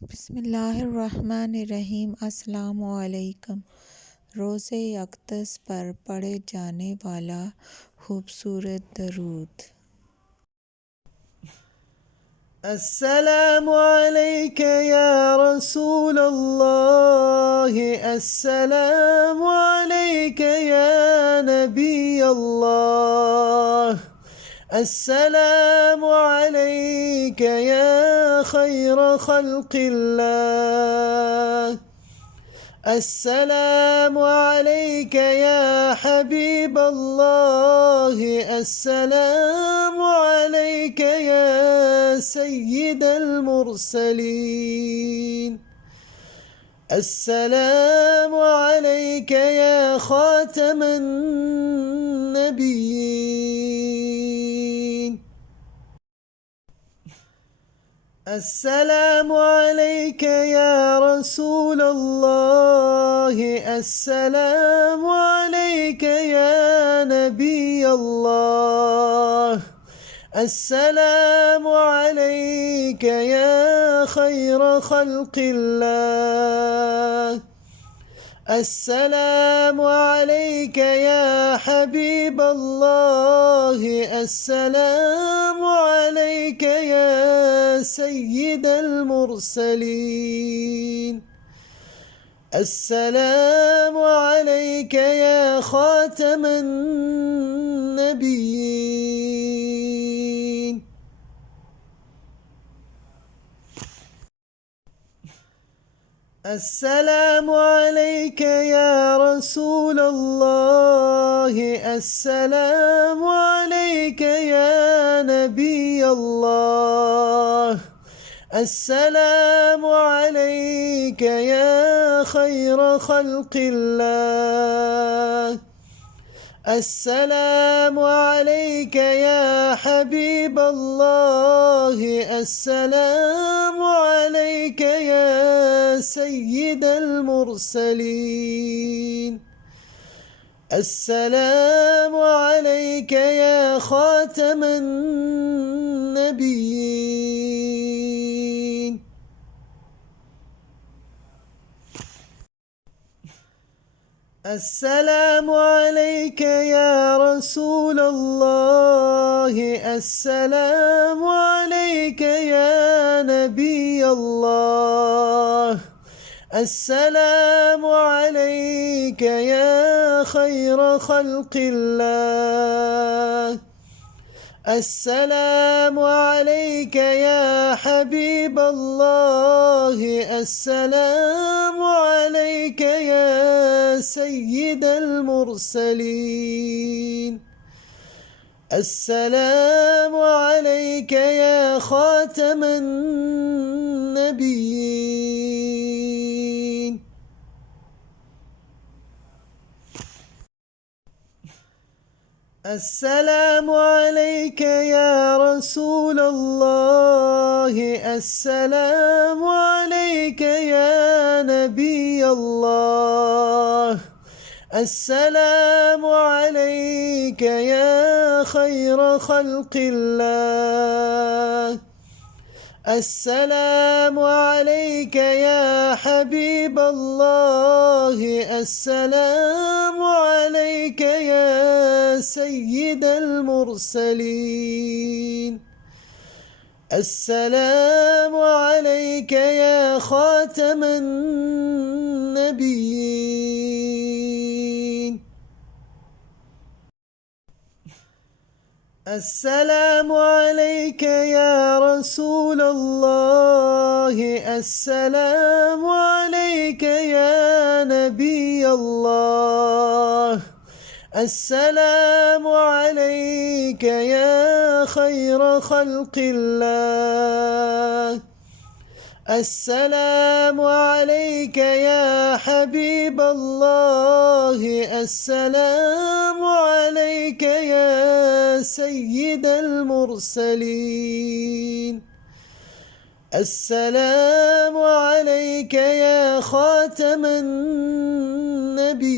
बिस्मिल्लाहिर्रहमानिर्रहीम। अस्सलामुअलैकुम। रोज़े अक़दस पर पढ़े जाने वाला खूबसूरत दरूद। السلام عليك يا رسول الله، السلام عليك يا نبي الله، السلام عليك يا خير خلق الله، السلام عليك يا حبيب الله، السلام عليك يا سيد المرسلين، السلام عليك يا خاتم النبيين، السلام عليك يا رسول الله، السلام عليك يا نبي الله، السلام عليك يا خير خلق الله، السلام عليك يا حبيب الله، السلام عليك يا سيد المرسلين، السلام عليك يا خاتم النبيين، السلام عليك يا رسول الله، السلام عليك يا نبي الله، السلام عليك يا خير خلق الله، السلام عليك يا حبيب الله، السلام عليك يا سيد المرسلين، السلام عليك يا خاتم النبيين، السلام عليك يا رسول الله، السلام عليك يا نبي الله، السلام عليك يا خير خلق الله، السلام عليك يا حبيب الله، السلام عليك يا سيد المرسلين، السلام عليك يا خاتم النبيين، السلام عليك يا رسول الله، السلام عليك يا نبي الله، السلام عليك يا خير خلق الله، السلام عليك يا حبيب الله، السلام عليك يا سيد المرسلين، السلام عليك يا خاتم النبيين، السلام عليك يا رسول الله، السلام عليك يا نبي الله، السلام عليك يا خير خلق الله، السلام عليك يا حبيب الله، السلام عليك يا سيد المرسلين، السلام عليك يا خاتم النبيين،